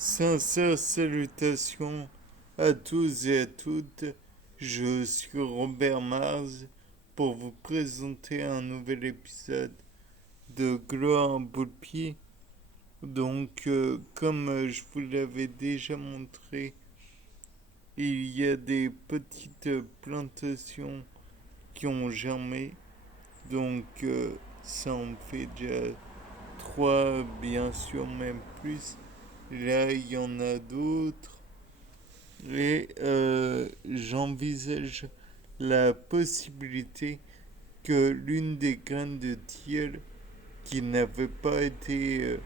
Sincères salutations à tous et à toutes. Je suis Robert Mars pour vous présenter un nouvel épisode de Gloire Boulpi. Comme je vous l'avais déjà montré, il y a des petites plantations qui ont germé. Ça en fait déjà trois, bien sûr, même plus. Là, il y en a d'autres. J'envisage la possibilité que l'une des graines de tilleul qui n'avait pas été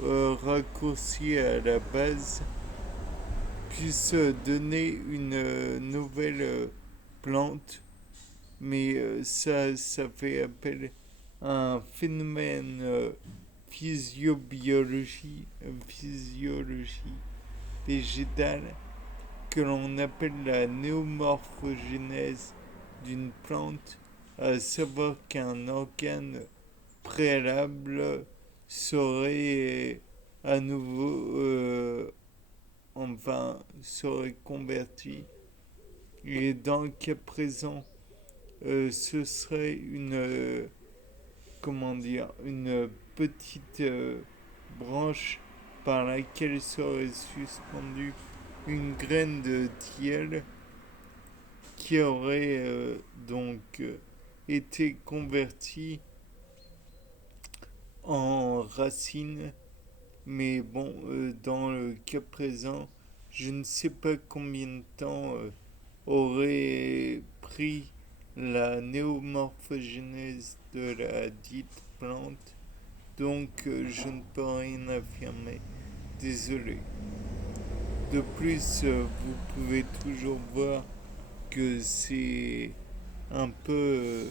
raccourcie à la base puisse donner une nouvelle plante, mais ça fait appel à un phénomène physiologie végétale que l'on appelle la néomorphogénèse d'une plante, à savoir qu'un organe préalable serait à nouveau, serait converti. Et dans le cas présent, ce serait une petite branche par laquelle serait suspendue une graine de tilleul qui aurait été convertie en racine. Mais bon, dans le cas présent, je ne sais pas combien de temps aurait pris la néomorphogénèse de la dite plante. Je ne peux rien affirmer. Désolé. De plus, vous pouvez toujours voir que c'est un peu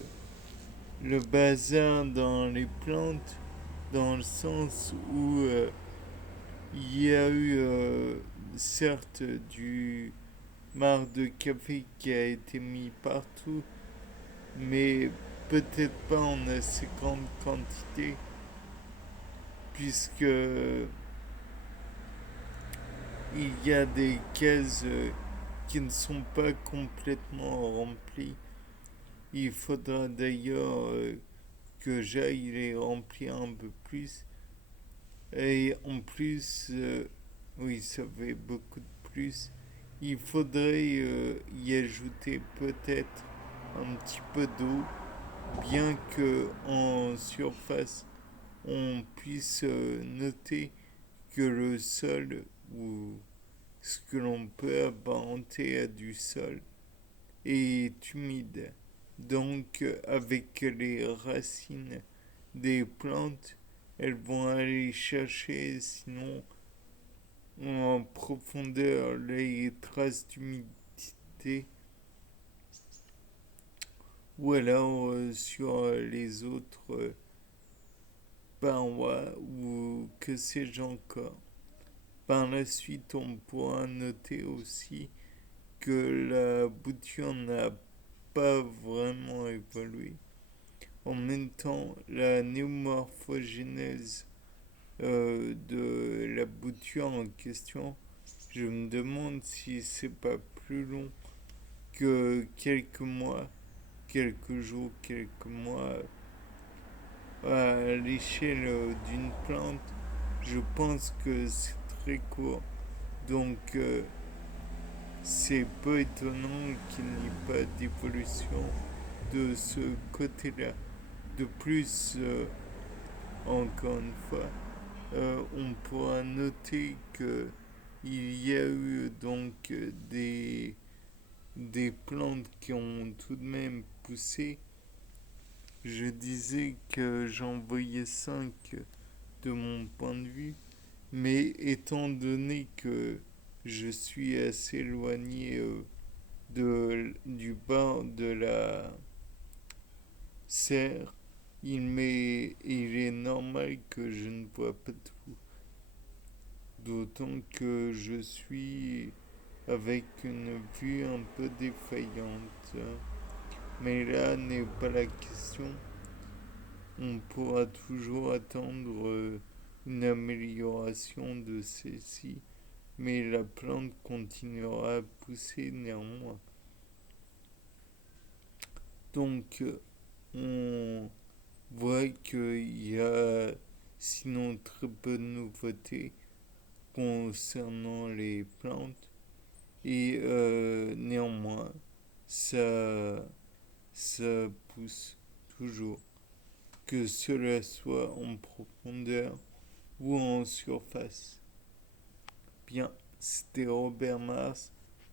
le bazar dans les plantes, dans le sens où il y a eu certes du marc de café qui a été mis partout, mais peut-être pas en assez grande quantité, puisque il y a des cases qui ne sont pas complètement remplies. Il faudra d'ailleurs que j'aille les remplir un peu plus. Et en plus, oui, ça fait beaucoup de plus. Il faudrait y ajouter peut-être un petit peu d'eau, bien que en surface, on puisse noter que le sol, ou ce que l'on peut apparenter à du sol, est humide. Avec les racines des plantes, elles vont aller chercher, sinon en profondeur, les traces d'humidité, ou alors sur les autres parois, ou que sais-je encore. Par la suite, on pourra noter aussi que la bouture n'a pas vraiment évolué. En même temps, la néomorphogénèse de la bouture en question, je me demande si c'est pas plus long que quelques mois, quelques jours, quelques mois à l'échelle d'une plante. Je pense que c'est très court. Donc, c'est peu étonnant qu'il n'y ait pas d'évolution de ce côté-là. De plus, encore une fois, on pourra noter que il y a eu des plantes qui ont tout de même poussé. Je disais que j'en voyais 5 de mon point de vue, mais étant donné que je suis assez éloigné du bas de la serre, il est normal que je ne vois pas tout. D'autant que je suis avec une vue un peu défaillante. Mais là n'est pas la question. On pourra toujours attendre une amélioration de celle-ci, mais la plante continuera à pousser néanmoins. Donc, on voit qu'il y a sinon très peu de nouveautés concernant les plantes et néanmoins ça, ça pousse toujours, que cela soit en profondeur ou en surface. Bien, c'était Robert Mars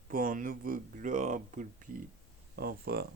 pour un nouveau Gloire à Poulpi. Au revoir.